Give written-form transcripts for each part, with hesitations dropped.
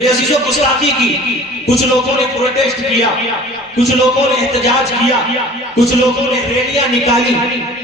عزیزوں گستاخی کی، کچھ لوگوں نے پروٹیسٹ کیا، کچھ لوگوں نے احتجاج کیا، کچھ لوگوں نے ریلیاں نکالی،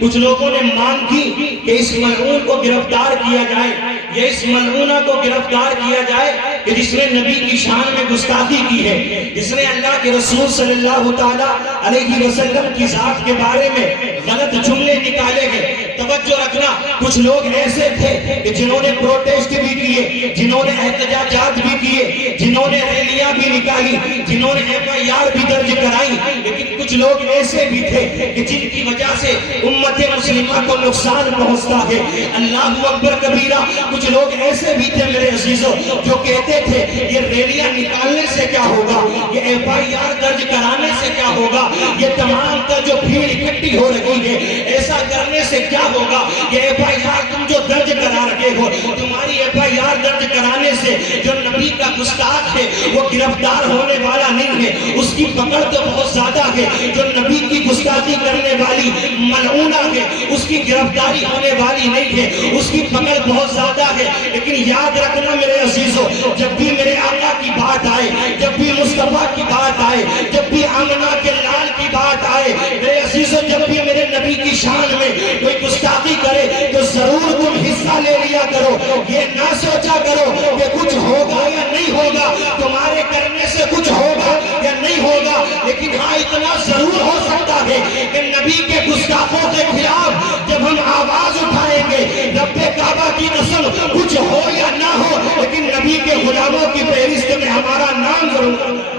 کچھ لوگوں نے مانگ کی کہ اس ملعون کو گرفتار کیا جائے، یا اس ملعونہ کو گرفتار کیا جائے کہ جس نے نبی کی شان میں گستاخی کی ہے، جس نے اللہ کے رسول صلی اللہ تعالیٰ علیہ وسلم کی ذات کے بارے میں غلط جملے نکالے گئے۔ توجہ رکھنا، کچھ لوگ ایسے تھے کہ جنہوں نے پروٹیسٹ بھی کیے، جنہوں نے احتجاجات بھی کیے، جنہوں نے ریلیاں بھی نکالی، جنہوں نے FIR بھی درج کرائی، لیکن کچھ لوگ ایسے بھی تھے کہ جن کی وجہ سے امت مسلمہ کو نقصان پہنچتا ہے۔ اللہ اکبر کبیرہ۔ کچھ لوگ ایسے بھی تھے میرے عزیزوں جو کہتے تھے یہ ریلیاں نکالنے سے کیا ہوگا، یہ FIR درج کرانے سے کیا ہوگا، یہ تمام کا جو بھیڑ اکٹھی ہو رہی ہے ایسا کرنے سے کیا ہوگا، یہ FIR تم جو درج کرا رہے ہو، تمہاری FIR درج کرانے سے جو نبی کا گستاخ ہے وہ گرفتار ہونے والا نہیں ہے، اس کی پکڑ تو بہت زیادہ ہے۔ جو نبی کی گستاخی کرنے والی ملعونہ ہے اس کی گرفتاری ہونے والی نہیں ہے، اس کی پکڑ بہت زیادہ ہے۔ لیکن یاد رکھنا میرے عزیزوں، جب بھی میرے آقا کی بات آئے، جب بھی مصطفیٰ کی بات آئے، جب بھی آمنہ کے لال کی بات آئے، میرے عزیزوں جب بھی میرے نبی کی شان میں کوئی گستاخی کرے تو ضرور تم حصہ لے لیا کرو، یہ نہ سوچا کرو کہ کچھ ہوگا یا نہیں ہوگا، تمہارے کرنے سے کچھ ہوگا یا نہیں ہوگا، لیکن ہاں اتنا ضرور ہو سکتا ہے کہ نبی کے گستاخوں کے خلاف جب ہم آواز اٹھائیں گے، رب کعبہ کی قسم کچھ ہو یا نہ ہو لیکن نبی کے غلاموں کی فہرست میں ہمارا نام ضرور،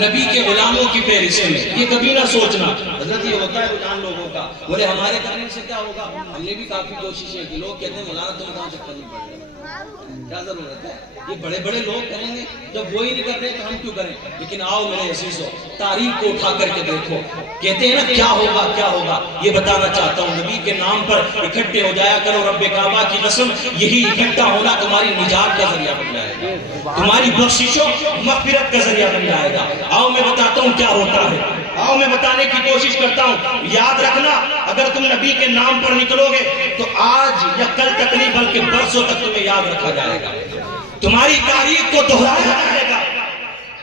نبی کے غلاموں کی فہرست میں۔ یہ کبھی نہ سوچنا حضرت یہ ہوتا ہے غلام لوگوں کا، بولے ہمارے کرنے سے کیا ہوگا، ہم نے بھی کافی کوششیں کی، لوگ کہتے ہیں مولانا تم کہاں چکر نہیں پڑ رہے، کیا ضرورت ہے، یہ بڑے بڑے لوگ کریں گے، جب وہی نہیں کر رہے تو ہم کیوں کریں۔ لیکن آؤ میرے عزیزوں تاریخ کو اٹھا کر کے دیکھو، کہتے ہیں نا کیا ہوگا کیا ہوگا، یہ بتانا چاہتا ہوں نبی کے نام پر اکٹھے ہو جایا کرو، رب کعبہ کی قسم یہی اکٹھا ہونا تمہاری نجات کا ذریعہ بن جائے گا، تمہاری بخشش و مغفرت کا ذریعہ بن جائے گا۔ آؤ میں بتاتا ہوں کیا ہوتا ہے، آؤ میں بتانے کی کوشش کرتا ہوں۔ یاد رکھنا اگر تم نبی کے نام پر نکلو گے تو آج یا کل تک نہیں بلکہ برسوں تک تمہیں یاد رکھا جائے گا، تمہاری تاریخ کو دہرایا جائے گا،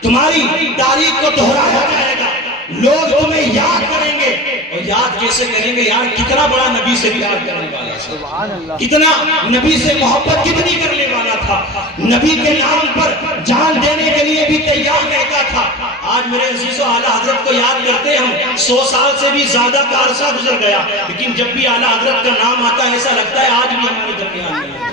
تمہاری تاریخ کو دہرایا جائے گا، لوگ تمہیں یاد کریں گے۔ اور یاد کیسے کریں گے یار، کتنا بڑا نبی سے پیار کرنے والا تھا، کتنا نبی سے محبت کتنی کرنے والا تھا، نبی کے نام پر جان دینے کے لیے بھی تیار رہتا تھا۔ آج میرے عزیزو اعلیٰ حضرت کو یاد کرتے ہیں ہم، 100 سال سے بھی زیادہ کا عرصہ گزر گیا، لیکن جب بھی اعلیٰ حضرت کا نام آتا ہے ایسا لگتا ہے آج بھی ہمارے درمیان میں ہے۔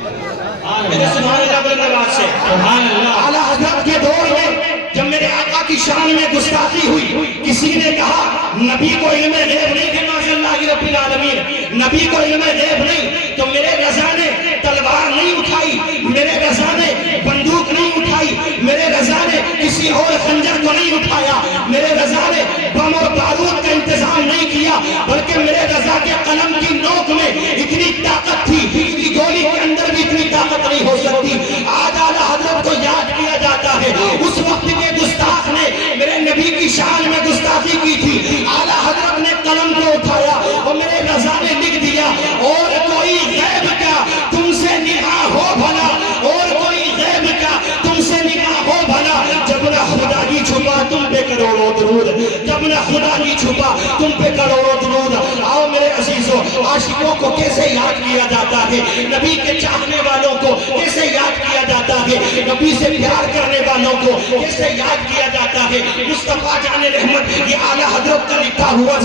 سبحان اللہ بلند آواز سے سبحان اللہ۔ اعلیٰ حضرت کے دور میں جب میرے آقا کی شان میں گستاخی ہوئی، کسی نے کہا نبی کو علم غیب نہیں کہ ماشاء اللہ رب العالمین، نبی کو علم غیب نہیں، تو میرے رضا نے تلوار نہیں اٹھائی، میرے رضا نے بندوق نہیں اٹھائی، میرے رضا نے کسی اور خنجر کو نہیں اٹھایا، میرے رضا نے بم اور بارود کا انتظام نہیں کیا، بلکہ میرے رضا کے قلم کی نوک میں اتنی طاقت تھی کہ گولی کے اندر بھی اتنی طاقت نہیں ہو سکتی۔ آج اعلیٰ حضرت کو یاد کیا جاتا ہے، اس وقت کے گستاخ نے میرے نبی کی شان میں گستاخی کی تھی، اعلیٰ حضرت نے قلم کو اٹھایا اور میرے رضا نے لکھ دیا، اور کوئی غیب کا تم سے نگاہ ہو بھلا، اور کوئی غیب کا تم سے نگاہ ہو بھلا، جب نہ خدا کی چھپا تم پہ کروڑوں درود، جب نہ خدا کی چھپا تم پہ کروڑوں درود۔ آؤ میرے عزیزوں، عاشقوں کو کیسے یاد کیا جاتا ہے، نبی کے چاہنے والوں کو کیسے یاد کیا جاتا ہے، نبی سے پیار کرنے والوں کو کیسے یاد کیا جاتا ہے۔ مصطفیٰ جان رحمت یہ اعلیٰ حضرت کا لکھا ہوا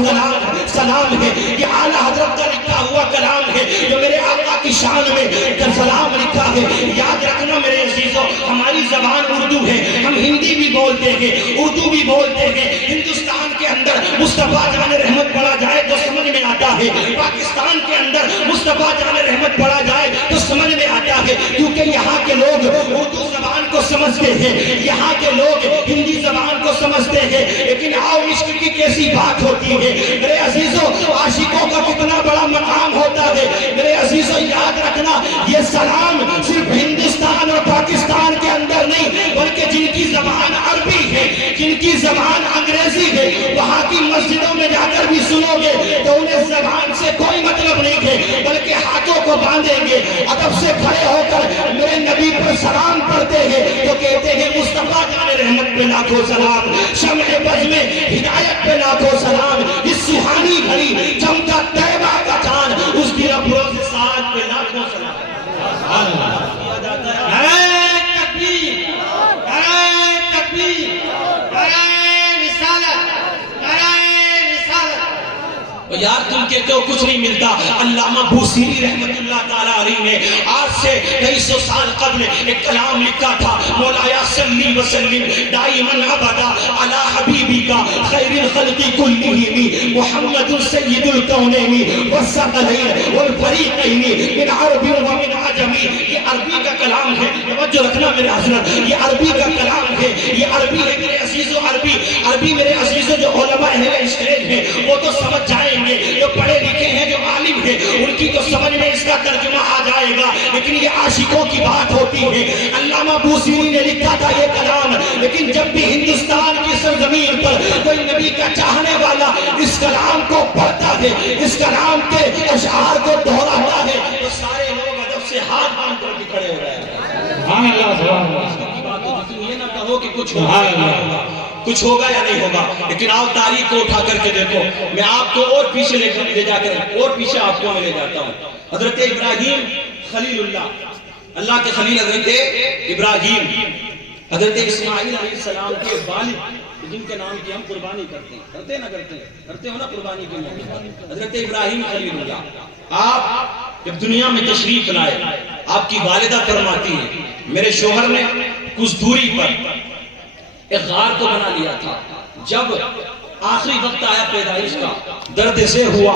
سلام ہے، یہ اعلیٰ حضرت کا لکھا ہوا کلام ہے جو میرے آقا کی شان میں سلام لکھا ہے۔ یاد رکھنا میرے عزیزوں ہماری زبان اردو ہے، ہم ہندی بھی بولتے ہیں، اردو بھی بولتے ہیں، ہندوستان کے اندر مصطفیٰ جان رحمت پڑھا جائے تو سمجھ میں آتا ہے، پاکستان کے اندر مصطفیٰ جان رحمت پڑھا جائے تو سمجھ میں آتا ہے، کیونکہ یہاں کے لوگ اردو زبان کو سمجھتے ہیں، یہاں کے لوگ ہندی زبان کو سمجھتے ہیں، لیکن آؤ عشق کی کیسی بات ہوتی ہے میرے عزیزوں، عاشقوں کا کتنا بڑا مقام ہوتا ہے۔ میرے عزیزوں یاد رکھنا یہ سلام صرف ہندوستان اور پاکستان کے اندر نہیں بلکہ جن کی زبان عربی ہے، جن کی زبان انگریزی ہے، وہاں کی مسجدوں میں جا کر بھی سنو گے تو انہیں زبان سے کوئی مطلب نہیں ہے بلکہ ہاتھوں کو باندھیں گے، ادب سے کھڑے ہو کر میرے نبی پر سلام پڑھتے ہیں تو کہتے ہیں مصطفیٰ جان رحمت پہ لاکھوں سلام، شمع بز میں ہدایت پہ لاکھوں سلام، اس سہانی گھڑی چمکا طیبہ کا چاند، اس دن ابروز سعد پہ لاکھوں سلام۔ نعرہ تکبیر، نعرہ تکبیر، نعرہ رسالت، نعرہ رسالت۔ یار تم کہتے ہو کچھ نہیں ملتا، علامہ بوصیری رحمت اللہ تعالیٰ علیہ نے آج سے کئی سو سال قبل ایک کلام لکھا تھا، مولایا صلی وسلم دائماً ابدا علی حبیبکا خیر الخلق کلہم محمد سید الکونین والثقلین والفریقین من عرب و من عجم۔ یہ عربی کا کلام ہے، توجہ رکھنا میرے حضرت، یہ عربی کا کلام ہے، یہ عربی ہے میرے عزیزو، عربی میرے عزیزو جو علماء اہل اسٹیج ہیں وہ تو سمجھ جائیں گے، جو پڑھے لکھے ہیں جو عالم ہیں ان کی تو سمجھ میں اس کا ترجمہ آ جائے گا، لیکن یہ عاشقوں کی بات ہوتی ہے۔ علامہ بوصیری نے لکھا تھا یہ کلام، لیکن جب بھی ہندوستان کی سرزمین پر کوئی نبی کا چاہنے والا اس کلام کو پڑھتا ہے، اس کلام کے اشعار کو دہراتا ہے تو سارے لوگ ادب سے ہاتھ باندھ کر کے کھڑے ہو جائیں گے۔ سبحان اللہ، سبحان اللہ۔ یہ نہ کہو کہ کچھ ہوگا کچھ ہوگا یا نہیں ہوگا، لیکن آؤ تاریخ کو اٹھا کر کے دیکھو۔ میں آپ کو اور پیچھے لے جا کر اور پیچھے آپ کو میں لے جاتا ہوں۔ حضرت ابراہیم خلیل اللہ کے خلیل حضرت ابراہیم، حضرت اسماعیل علیہ السلام کے والد جن کے نام کی ہم قربانی کرتے ہو نا قربانی کے موقع، حضرت ابراہیم خلیل اللہ، آپ جب دنیا میں تشریف لائے آپ کی والدہ فرماتی ہے میرے شوہر نے کچھ دوری پر ایک غار کو بنا لیا تھا، جب آخری وقت آیا پیدائش کا درد سے ہوا،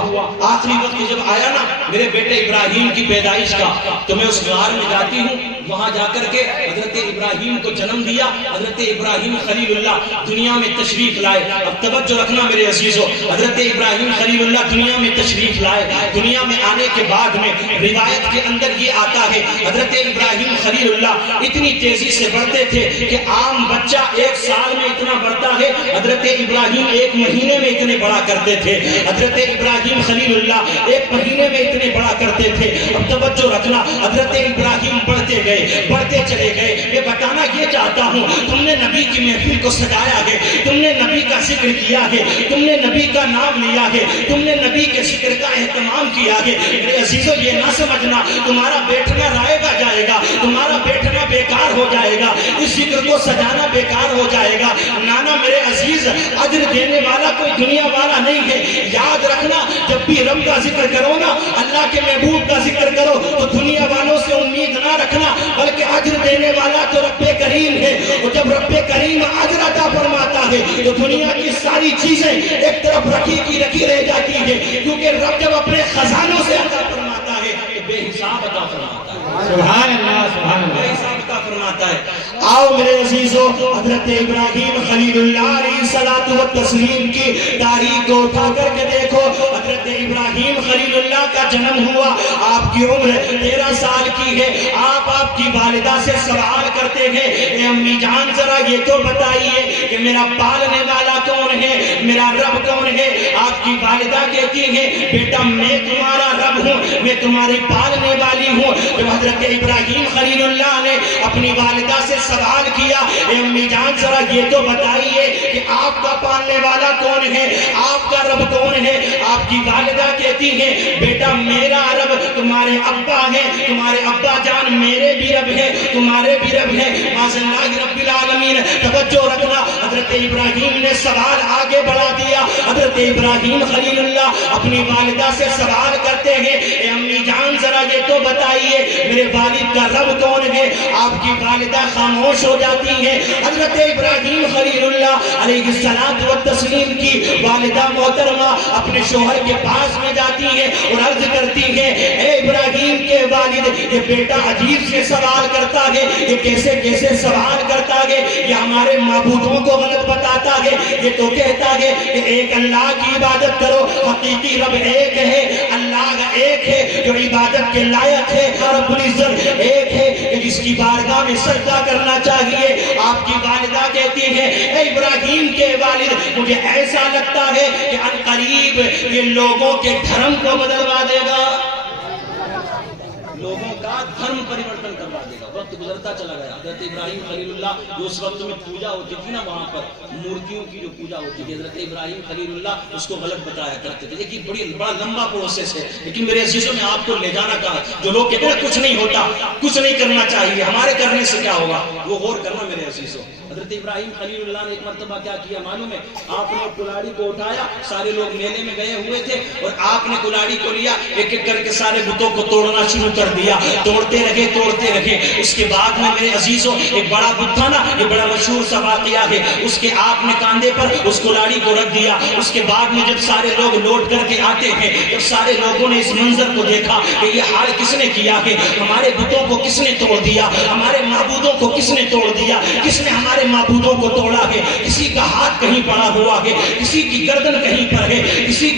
آخری وقت جب آیا نا میرے بیٹے ابراہیم کی پیدائش کا تو میں اس غار میں جاتی ہوں، وہاں جا کر کے حضرت ابراہیم کو جنم دیا۔ حضرت ابراہیم خلیل اللہ دنیا میں تشریف لائے۔ اب توجہ رکھنا میرے عزیزو، حضرت ابراہیم خلیل اللہ دنیا میں تشریف لائے، دنیا میں آنے کے بعد میں روایت کے اندر یہ آتا ہے حضرت ابراہیم خلیل اللہ اتنی تیزی سے بڑھتے تھے کہ عام بچہ ایک سال میں اتنا بڑھتا ہے، حضرت ابراہیم ایک مہینے میں اتنے بڑا کرتے تھے، حضرت ابراہیم خلیل اللہ ایک مہینے میں اتنے بڑا کرتے تھے۔ اب توجہ رکھنا، حضرت ابراہیم بڑھتے چلے گئے۔ میں بتانا یہ چاہتا ہوں تم نے نبی کی محفل کو سجایا ہے، تم نے نبی کا ذکر کیا ہے، تم نے نبی کا نام لیا ہے، تم نے نبی کے ذکر کا اہتمام کیا ہے۔ میرے عزیزو یہ نہ سمجھنا تمہارا بیٹھنا رائے گا جائے گا، تمہارا بیٹھنا بیکار ہو جائے گا، اس ذکر کو سجانا بیکار ہو جائے گا۔ نانا میرے عزیز، اجر دینے والا کوئی دنیا والا نہیں ہے۔ یاد رکھنا جب بھی رب کا ذکر کرو نا، اللہ کے محبوب کا ذکر کرو تو دنیا والوں سے امید نہ رکھنا، بلکہ اجر دینے والا تو رب کریم ہے، اور جب رب کریم اجر عطا فرماتا ہے تو دنیا کی ساری چیزیں ایک طرف رکھی رہ جاتی ہے، کیونکہ رب جب اپنے خزانوں سے عطا فرماتا ہے تو بے حساب عطا فرماتا ہے۔ سبحان اللہ، سبحان بے اللہ۔ حساب عطا فرماتا ہے۔ آؤ میرے عزیزو، حضرت ابراہیم خلیل اللہ علیہ الصلوۃ والتسلیم کی تاریخ کو اٹھا کر کے دیکھو۔ حضرت ابراہیم خلیل اللہ کا جنم ہوا، آپ کی عمر 13 سال کی ہے۔ آپ کی والدہ سے سوال کرتے ہیں، اے امی جان ذرا یہ تو بتائیے کہ میرا پالنے والا کون ہے، میرا رب کون ہے؟ آپ کی والدہ کہتی ہے بیٹا میں تمہارا رب ہوں، میں تمہاری پالنے والی ہوں۔ جب حضرت ابراہیم خلیل اللہ نے اپنی والدہ سے سوال کیا، اے امی جان ذرا یہ تو بتائیے کہ آپ کا پالنے والا کون ہے، آپ کا رب کون ہے؟ آپ کی والدہ کہتی ہے بیٹا میرا رب تمہارے ابا ہے، تمہارے ابا جان میرے بھی رب ہے، تمہارے بھی رب ہے۔ معاذ اللہ رب العالمین، توجہ رکھنا، حضرت ابراہیم نے سوال آگے بڑھا دیا۔ حضرت ابراہیم خلیل اللہ اپنی والدہ سے سوال کرتے ہیں، اے امی جان ذرا یہ تو بتائیے میرے والد کا رب کون ہے؟ آپ کی والدہ خاموش ہو جاتی ہے۔ حضرت ابراہیم خلیل اللہ علیہ الصلوۃ والتسلیم کی والدہ محترمہ اپنے شوہر کے پاس میں جاتی ہے اور عرض کرتی ہے، اے ابراہیم کے والد یہ بیٹا عجیب سے سوال کرتا ہے، یہ کیسے سوال کرتا ہے، یہ ہمارے معبودوں کو غلط بتاتا ہے، یہ تو کہتا ہے کہ ایک اللہ کی عبادت کرو، حقیقی رب ایک ہے، اللہ ایک ہے جو عبادت کے لائق ہے، رب العزت ایک ہے کہ جس کی بارگاہ میں سجدہ کرنا چاہیے۔ آپ کی والدہ کہتی ہے، اے ابراہیم کے والد مجھے ایسا لگتا ہے کہ ان قریب یہ لوگوں کے دھرم کو بدلوا دے گا۔ لوگوں کا دھرم پریورتن کروا دے گا. وقت گزرتا چلا گیا. حضرت ابراہیم خلیل اللہ جو اس وقت میں پوجا ہوتی تھی نا وہاں پر مورتیوں کی جو پوجا ہوتی تھی, حضرت ابراہیم خلیل اللہ اس کو غلط بتایا کرتے تھے. دیکھیے بڑا لمبا پروسیس ہے, لیکن میرے عزیزوں میں آپ کو لے جانا کہا. جو لوگ کہتے ہیں کچھ نہیں ہوتا, کچھ نہیں کرنا چاہیے, ہمارے کرنے سے کیا ہوگا, وہ غور کرنا میرے عزیزوں. حضرت ابراہیم خلیل اللہ نے ایک مرتبہ کیا کیا معلوم ہے, آپ نے کلاڑی کو اٹھایا, سارے لوگ میلے میں گئے ہوئے تھے, اور آپ نے کلاڑی کو لیا, ایک ایک کر کے سارے بتوں کو توڑنا شروع کر دیا. توڑتے رہے. اس کے بعد میں میرے عزیزوں ایک بڑا بت تھا نا, یہ بڑا مشہور سا واقعہ ہے, اس کے آپ نے کاندھے پر اس کلاڑی کو رکھ دیا. اس کے بعد میں جب سارے لوگ لوٹ کر کے آتے ہیں, جب سارے لوگوں نے اس منظر کو دیکھا کہ یہ حال کس نے کیا ہے, ہمارے بتوں کو کس نے توڑ دیا, ہمارے معبودوں کو کس نے توڑ دیا, کس نے ہمارے معبودوں کو توڑا ہے. کسی کا ہاتھ کہیں پڑا ہوا ہے, کسی کی گردن کہیں پر ہے, کسی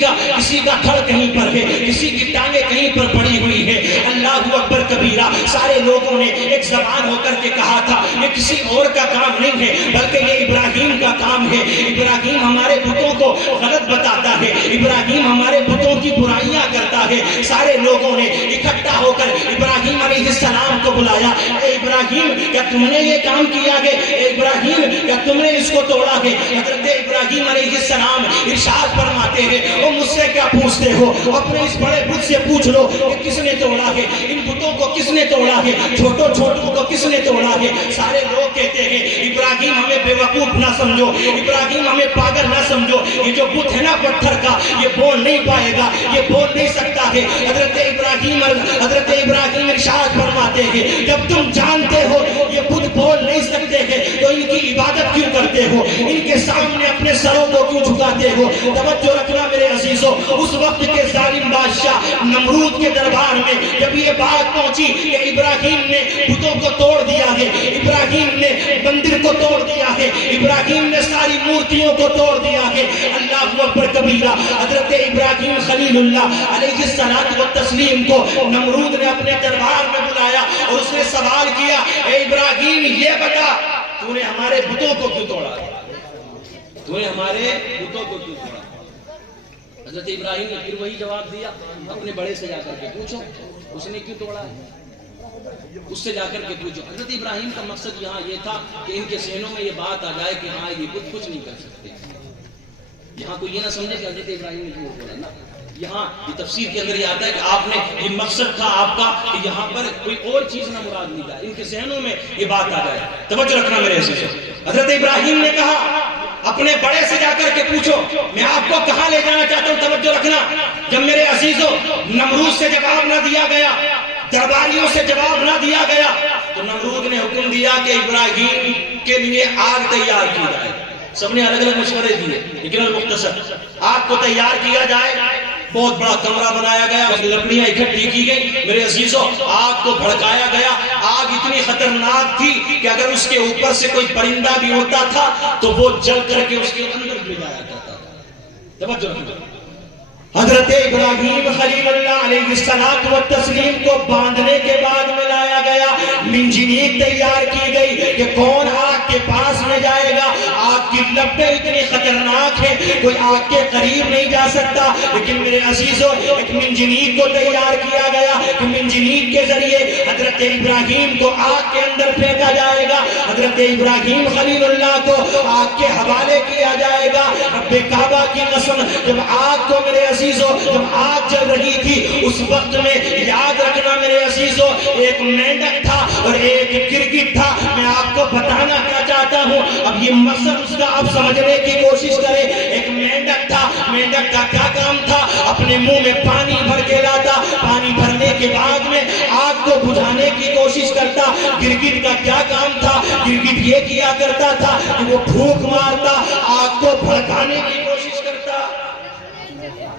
کا دھڑ کہیں پر ہے, کسی کی ٹانگیں کہیں پر پڑی ہوئی ہے. اللہ اکبر کبیرہ. سارے لوگوں نے ایک زبان ہو کر کے کہا تھا یہ کسی اور کا کام نہیں ہے بلکہ یہ ابراہیم کا کام ہے. ابراہیم ہمارے بتوں کو غلط بتاتا ہے, ابراہیم ہمارے بتوں کی برائیاں کرتا ہے. سارے لوگوں نے اکٹھا ہو کر ابراہیم علیہ السلام کو بلایا. اے ابراہیم کیا تم نے یہ کام کیا ہے, اے ابراہیم کیا تم نے اس کو توڑا ہے. حضرت ابراہیم علیہ السلام ارشاد فرماتے ہیں وہ مجھ سے کیا پوچھتے ہو, اپنے اس بڑے بت سے پوچھ لو کہ کس نے توڑا ہے, ان بتوں کو کس نے توڑا ہے, چھوٹوں کو کس نے توڑا ہے. سارے لوگ کہتے ہیں ابراہیم ہمیں بے وقوف نہ سمجھو, ابراہیم ہمیں پاگل نہ سمجھو, یہ جو بت ہے نا پتھر کا یہ بول نہیں پائے گا, یہ بول نہیں سکتا ہے. حضرت ابراہیم ارشاد فرماتے ہیں جب تم جانتے ہو یہ بت بول نہیں سکتے ہیں تو ان کی عبادت کیوں کرتے ہو, ان کے سامنے اپنے سروں کو کیوں جھکاتے ہو. توجہ رکھنا میرے عزیزوں, اس وقت کے ظالم بادشاہ نمرود کے دربار میں جب یہ بات پہنچی کہ ابراہیم نے بتوں کو توڑ دیا ہے, ابراہیم نے مندر کو توڑ دیا ہے, ابراہیم نے ساری مورتیوں کو توڑ دیا ہے, اللہ اکبر کبیرہ. حضرت ابراہیم خلیل اللہ علیہ الصلوۃ والتسلیم کو نمرود نے اپنے دربار میں بلایا اور اس نے سوال کیا, اے ابراہیم یہ بتا تو نے ہمارے بتوں کو کیوں توڑا, تو نے ہمارے بتوں کو کیوں توڑا. حضرت ابراہیم نے پھر وہی جواب دیا, اپنے بڑے سے جا کر کے پوچھو اس نے کیوں توڑا ہے, اس سے جا کر کے پوچھو. حضرت ابراہیم کا مقصد یہاں یہ تھا کہ ان کے ذہنوں میں یہ بات آ جائے کہ ہاں یہ بت کچھ نہیں کر سکتے. یہاں کوئی یہ نہ سمجھے کہ حضرت ابراہیم نے جھوٹ بولا نا, یہاں یہ تفسیر کے اندر یہ آتا ہے کہ آپ نے یہ مقصد تھا آپ کا کہ یہاں پر کوئی اور چیز نہ مراد نہیں جائے, ان کے ذہنوں میں یہ بات آ جائے. توجہ رکھنا میرے عزیزوں. حضرت ابراہیم نے کہا اپنے بڑے سے جا کر کے پوچھو میں آپ کو کہاں لے جانا چاہتا ہوں. توجہ رکھنا. جب میرے عزیزوں نمرود سے جواب نہ دیا گیا, درباریوں سے جواب نہ دیا گیا, تو نمرود نے حکم دیا کہ ابراہیم کے لیے آگ تیار کی جائے. سب نے الگ الگ مشورے دیے لیکن المختصر آگ کو تیار کیا جائے. بہت بڑا کمرہ بنایا گیا, لکڑیاں اکٹھی کی گئی. میرے عزیزوں آگ کو بھڑکایا گیا. آگ اتنی خطرناک تھی کہ اگر اس کے اوپر سے کوئی پرندہ بھی اڑتا تھا تو وہ جل کر کے اس کے اندر گر جایا کرتا تھا. توجہ رکھنا. حضرت ابراہیم خلیل اللہ علیہ الصلوۃ والتسلیم کو باندھنے کے بعد میں لایا گیا, منجنیق تیار کی گئی کہ کون آگ کے پاس میں جائے گا. آگ کی لپٹیں اتنی خطرناک ہیں کوئی آگ کے قریب نہیں جا سکتا. لیکن میرے عزیزوں ایک منجنیق کو تیار کیا گیا کہ منجنیق کے ذریعے حضرت ابراہیم کو آگ کے اندر پھینکا جائے گا. حضرت ابراہیم خلیل اللہ کو آگ کے حوالے کیا جائے گا. رب کعبہ کی قسم جب آگ کو میرے عزیزوں جب آگ جل رہی تھی اس وقت میں یاد رکھنا میرے عزیزوں ایک مینڈک تھا اور ایک گرگٹ تھا. میں آپ کو بتانا کیا چاہتا ہوں, اب یہ مقصد اس کا آپ سمجھنے کی کوشش کریں. ایک مینڈک تھا, مینڈک کا کیا کام تھا, اپنے منہ میں پانی بھر کے لاتا, پانی بھرنے کے بعد میں آگ کو بجھانے کی کوشش کرتا. گرگٹ کا کیا کام تھا, گرگٹ یہ کیا کرتا تھا کہ وہ پھونک مارتا, آگ کو بھڑکانے کی کوشش کرتا,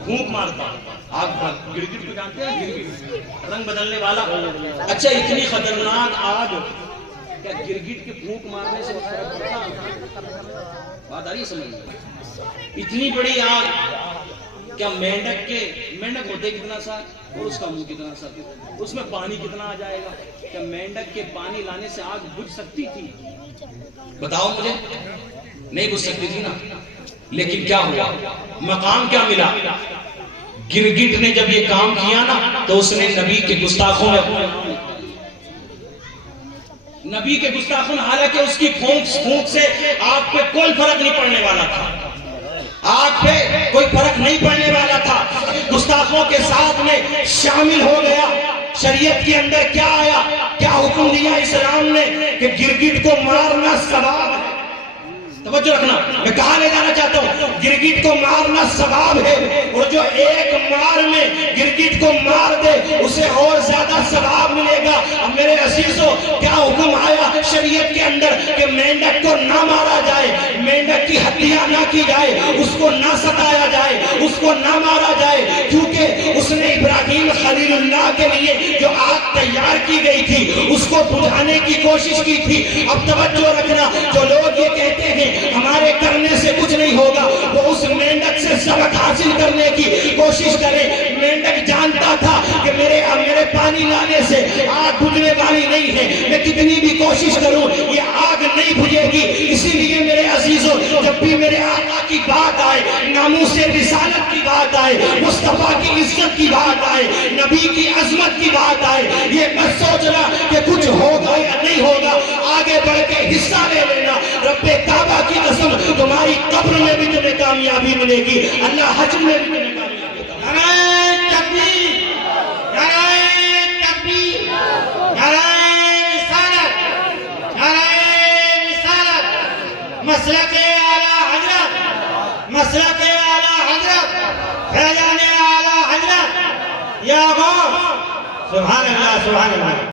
پھونک مارتا. آگ گرگٹ کو جانتے ہیں, گرگٹ رنگ بدلنے والا. اچھا اتنی خطرناک آگ کیا گرگٹ کے پھونک مارنے سے فرق پڑتا؟ بات آ رہی ہے سمجھ میں؟ اتنی بڑی آگ کیا مینڈک ہوتے کتنا سا اور اس کا منہ کتنا سا, اس میں پانی کتنا آ جائے گا. کیا مینڈک کے پانی لانے سے آگ بجھ سکتی تھی؟ بتاؤ مجھے. نہیں بجھ سکتی تھی نا. لیکن کیا ہوا, مقام کیا ملا. گرگٹ نے جب یہ کام کیا نا تو اس نے نبی کے گستاخوں میں نبی کے گستاخوں، حالانکہ اس کی پھونک سے آپ پہ کوئی فرق نہیں پڑنے والا تھا، آپ پہ کوئی فرق نہیں پڑنے والا تھا، گستاخوں کے ساتھ میں شامل ہو گیا۔ شریعت کے اندر کیا آیا، کیا حکم دیا اسلام نے کہ گرگٹ کو مارنا ثواب ہے۔ توجہ رکھنا، میں کہاں لے جانا چاہتا ہوں، گرگٹ کو مارنا ثواب ہے، اور جو ایک مار میں گرگٹ کو مار دے اسے اور زیادہ ثواب ملے گا۔ اب میرے عزیزو، کیا حکم آیا شریعت کے اندر کہ مینڈک کو نہ مارا جائے، مینڈک کی ہتیا نہ کی جائے، اس کو نہ ستایا جائے، اس کو نہ مارا جائے، کیونکہ اس نے ابراہیم خلیل اللہ کے لیے جو آگ تیار کی گئی تھی اس کو بجھانے کی کوشش کی تھی۔ اب توجہ رکھنا، جو لوگ یہ کہتے ہیں ہمارے کرنے سے کچھ نہیں ہوگا، وہ اس مینڈک سے سبق حاصل کرنے کی کوشش کرے۔ مینڈک جانتا تھا کہ میرے پانی لانے سے آگ بجھنے والی نہیں ہے، میں کتنی بھی کوشش کروں یہ آگ نہیں بجھے گی۔ اسی لیے میرے عزیزوں، جب بھی میرے آقا کی بات آئے، ناموس رسالت کی بات آئے، مصطفیٰ کی عزت کی بات آئے، نبی کی عظمت کی بات آئے، یہ مت سوچنا کہ کچھ ہوگا یا نہیں ہوگا، آگے بڑھ کے حصہ لے لینا۔ رب کعبہ کی قسم، تمہاری قبر میں بھی تمہیں کامیابی ملے گی، اللہ حج میں بھی تمہیں کامیابی ملے گی۔ نعرہ تکبیر، نعرہ تکبیر، نعرہ رسالت، نعرہ رسالت، مسلک اعلیٰ حضرت، مسلک اعلیٰ حضرت، فیضان اعلیٰ حضرت، یا غوث، سبحان اللہ، سبحان اللہ۔